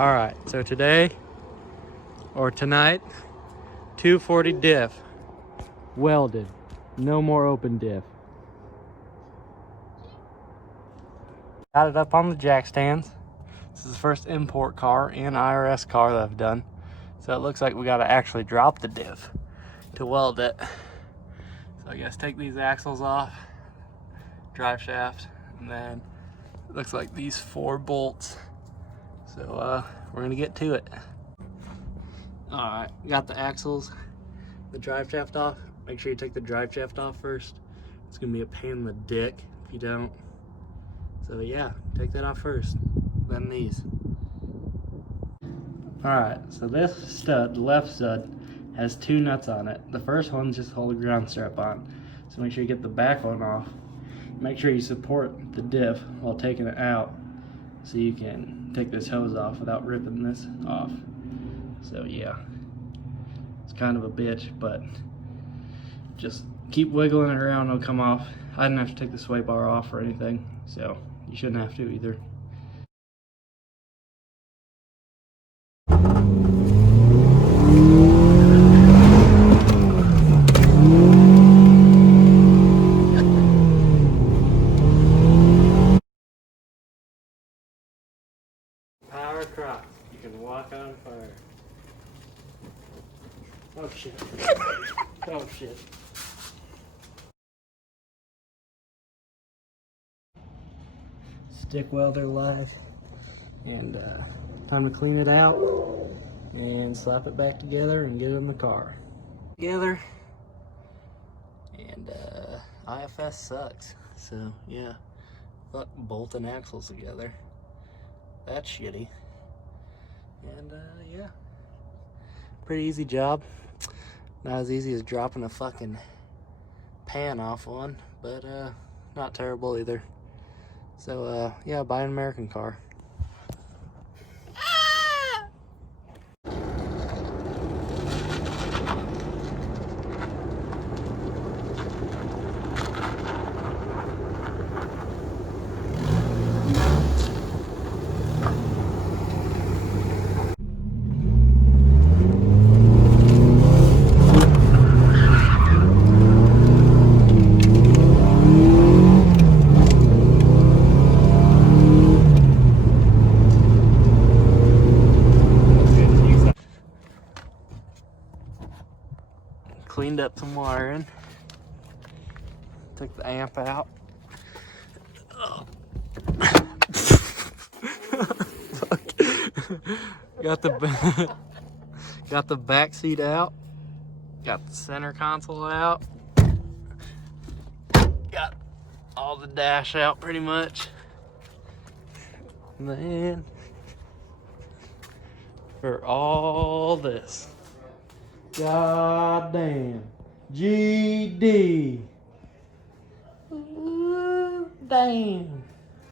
All right, so today or tonight, 240 diff, welded, no more open diff. Got it up on the jack stands. This is the first import car and IRS car that I've done. So it looks like we gotta actually drop the diff to weld it. So I guess take these axles off, drive shaft, and then it looks like these 4 bolts. So we're gonna get to it. All right, got the axles, the drive shaft off. Make sure you take the drive shaft off first. It's gonna be a pain in the dick if you don't. So yeah, take that off first, then these. All right, so this stud, the left stud, has 2 nuts on it. The first one just hold the ground strap on. So make sure you get the back one off. Make sure you support the diff while taking it out so you can take this hose off without ripping this off. So yeah, it's kind of a bitch, but just keep wiggling it around, it'll come off. I didn't have to take the sway bar off or anything, so you shouldn't have to either. Power cross, you can walk on fire. Oh shit. Oh shit. Stick welder live, and time to clean it out and slap it back together and get it in the car. Together, and IFS sucks, so yeah, fuck bolting axles together. That's shitty. And yeah, pretty easy job. Not as easy as dropping a fucking pan off one, but not terrible either. So yeah, buy an American car. Cleaned up some wiring, took the amp out. Oh. got the back seat out, got the center console out, got all the dash out pretty much. And then for all this, god damn, GD. Ooh, damn.